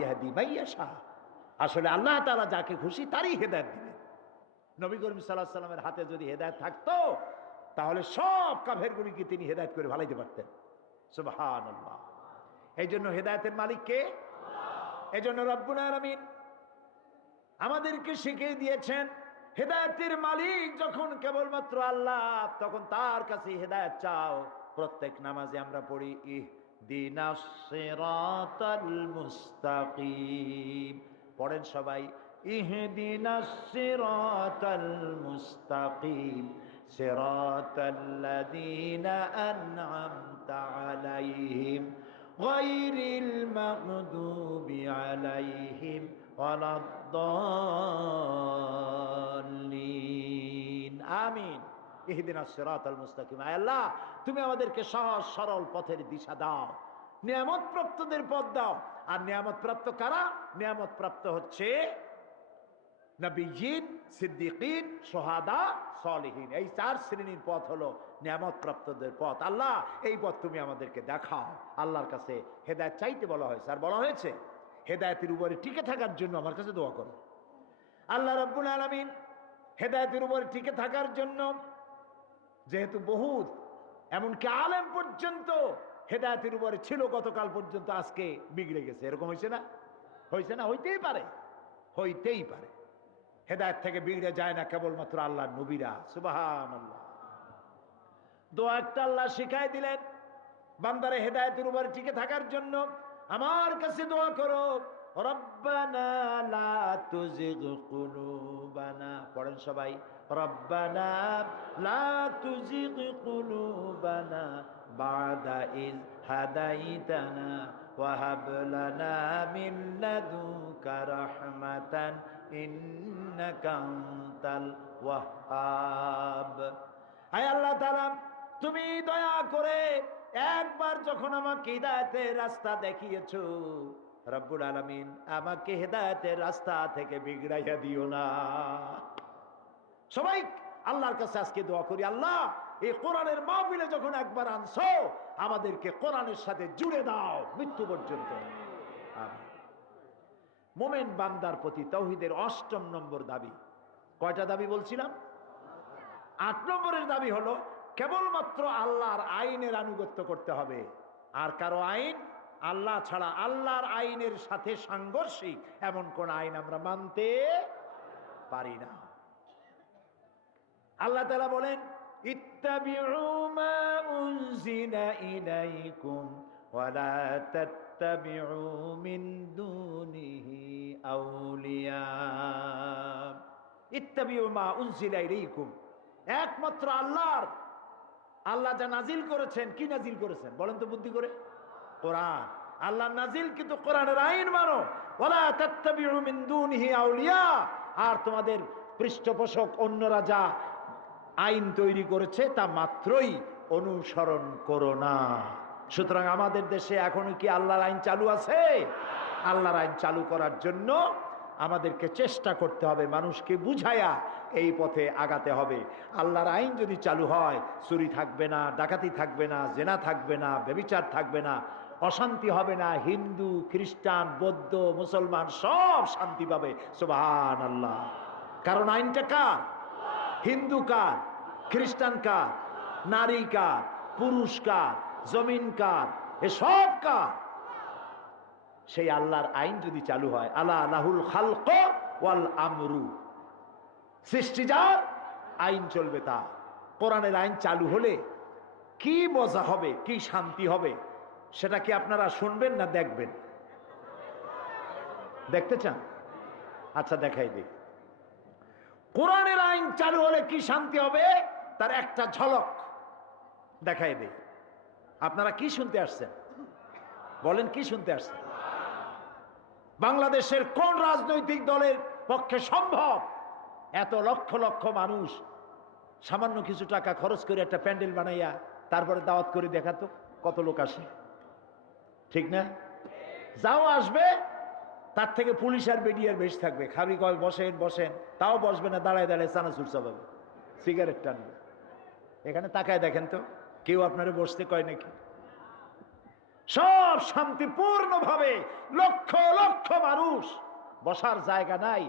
ইয়াহদি মাইয়াশা, আসলে আল্লাহ তাআলা যাকে খুশি তারই হেদায়েত দিবেন। নবী করিম সাল্লাল্লাহু আলাইহি ওয়াসাল্লামের হাতে যদি হেদায়েত থাকতো তাহলে সব কাফেরগুলিকে তিনি হেদায়েত করে ভালাইতে পারতেন। সুবহানাল্লাহ। এই জন্য হেদায়েতের মালিক কে? এই জন্য রব্বুল আলামিন আমাদেরকে শিখিয়ে দিয়েছেন হেদায়েতের মালিক যখন কেবলমাত্র আল্লাহ, তখন তার কাছে হেদায়েত চাও। প্রত্যেক নামাজে আমরা পড়ি ইহদিনাস সিরাতাল মুস্তাকিম, পড়েন সবাই ইহদিনাস সিরাতাল মুস্তাকিম সিরাতাল্লাযীনা আন'আমতা আলাইহিম গায়রিল মাগদুবি আলাইহিম ওয়ালাদ-দাল্লিন। আমিন। ইহদিনাস সিরাতাল মুস্তাকিম, আয় আল্লাহ তুমি আমাদেরকে সহজ সরল পথের দিশা দাও, নিয়ামত প্রাপ্তদের পথ দাও। আর নিয়ামত প্রাপ্ত কারা? নিয়ামত প্রাপ্ত হচ্ছে নবিয়্যিন, সিদ্দিকিন, শুহাদা, সালিহিন। এই চার শ্রেণীর পথ হলো নিয়ামত প্রাপ্তদের পথ। আল্লাহ এই পথ তুমি আমাদেরকে দেখাও। আল্লাহর কাছে হেদায়েত চাইতে বলা হয়েছে, আর বলা হয়েছে হেদায়েতের উপরে টিকে থাকার জন্য আমার কাছে দোয়া করো। আল্লাহ রাব্বুল আলামিন হেদায়েতের উপরে টিকে থাকার জন্য, যেহেতু বহুত এমনকি আলেম পর্যন্ত হেদায়েতের উপরে ছিল গতকাল পর্যন্ত, আজকে বিগড়ে গেছে, এরকম হয়েছে না? হয়েছে না? হইতেই পারে, হইতেই পারে। হেদায়েত থেকে বিগড়ে যায় না কেবলমাত্র আল্লাহর নবীরা। সুবহানাল্লাহ। দোয়া একটা আল্লাহ শিখাই দিলেন বান্দারে হেদায়েতের উপরে টিকে থাকার জন্য। আমার কাছে দোয়া করো, রব্বানা লা তুজিগ কুলুবানা, পড়েন সবাই রব্বানা লা তুজিগ কুলুবানা বাদা ইয হাদাইতানা ওয়া হাব লানা মিন লাদুনকা রাহমাতান ইন্নাকা আনতাল ওয়াহ্হাব। আয় আল্লাহ তাআলা তুমি দয়া করে একবার যখন আমাকে হিদায়াতের রাস্তা দেখিয়েছো, রব্বুল আলামিন আমাকে হেদায়েতের রাস্তা থেকে বিগড়াইয়া দিও না। সবাই আল্লাহর কাছে আজকে দোয়া করি, আল্লাহ এই কোরআনের মাহফিলে যখন একবার আনছো আমাদেরকে কোরআনের সাথে জুড়ে দাও মৃত্যু পর্যন্ত। আমিন। মোমেন বান্দার প্রতি তাওহীদের ৮ম নম্বর দাবি। কয়টা দাবি বলছিলাম? ৮ নম্বরের দাবি হলো কেবলমাত্র আল্লাহর আইনের আনুগত্য করতে হবে। আর কারো আইন, আল্লাহ ছাড়া আল্লাহর আইনের সাথে সাংঘর্ষিক এমন কোন আইন আমরা মানতে পারি না। আল্লাহ তাআলা বলেন ইত্তাবিউ মা উনজিলা ইলাইকুম ওয়া লা তাত্তাবিউ মিন দুনিহি আউলিয়া। ইত্তাবিউ মা উনজিলা ইলাইকুম, একমাত্র আল্লাহ যা নাজিল করেছেন। কি নাজিল করেছেন বলেন তো বুদ্ধি করে? কোরআন। আল্লাহ নাজিল কিন্তু কোরআনের আইন মানো। ওয়ালা তাত্তাবিউ মিন দুনিহি আউলিয়া, আর তোমাদের পৃষ্ঠপোষক অন্যরা যা আইন তৈরি করেছে তা মাত্রই অনুসরণ করো না। সুতরাং আমাদের দেশে এখনো কি আল্লাহর আইন চালু আছে? আল্লাহর আইন চালু করার জন্য আমাদেরকে চেষ্টা করতে হবে, মানুষকে বুঝায়া এই পথে আগাতে হবে। আল্লাহর আইন যদি চালু হয়, চুরি থাকবে না, ডাকাতি থাকবে না, জেনা থাকবে না, ব্যভিচার থাকবে না, অশান্তি হবে না। হিন্দু, খ্রিস্টান, বৌদ্ধ, মুসলমান সব শান্তি পাবে। সুবহানাল্লাহ। কারণ আইনটা কার? হিন্দু কার? খ্রিস্টান কার? নারী কার? পুরুষ কার? জমিন কার? এসব কার? সেই আল্লাহর আইন যদি চালু হয়, আলা লাহুল খালক ওয়াল আমরু, সৃষ্টি যার, আইন চলবে তার। কোরআনের আইন চালু হলে কি মজা হবে, কি শান্তি হবে, সেটা কি আপনারা শুনবেন না দেখবেন? দেখতে চান? আচ্ছা দেখাই দিই। কোরআনের আইন চালু হলে কি শান্তি হবে তার একটা ঝলক দেখাই দিই। আপনারা কি শুনতে আসছেন বলেন? কি শুনতে আসছেন? বাংলাদেশের কোন রাজনৈতিক দলের পক্ষে সম্ভব এত লক্ষ লক্ষ মানুষ সামান্য কিছু টাকা খরচ করে একটা প্যান্ডেল বানাইয়া তারপরে দাওয়াত করে দেখাতো কত লোক আসে? ঠিক না? যাও আসবে, তার থেকে পুলিশ আর মিডিয়ার বেশি থাকবে। খাবি কয় বসেন বসেন, তাও বসবে না, দাঁড়ায় দাঁড়ায় চানাচুর চাপাবে, সিগারেট টানবে। এখানে তাকায় দেখেন তো কেউ আপনারা বসতে কয় নাকি? সব শান্তিপূর্ণভাবে, লক্ষ লক্ষ মানুষ, বসার জায়গা নাই।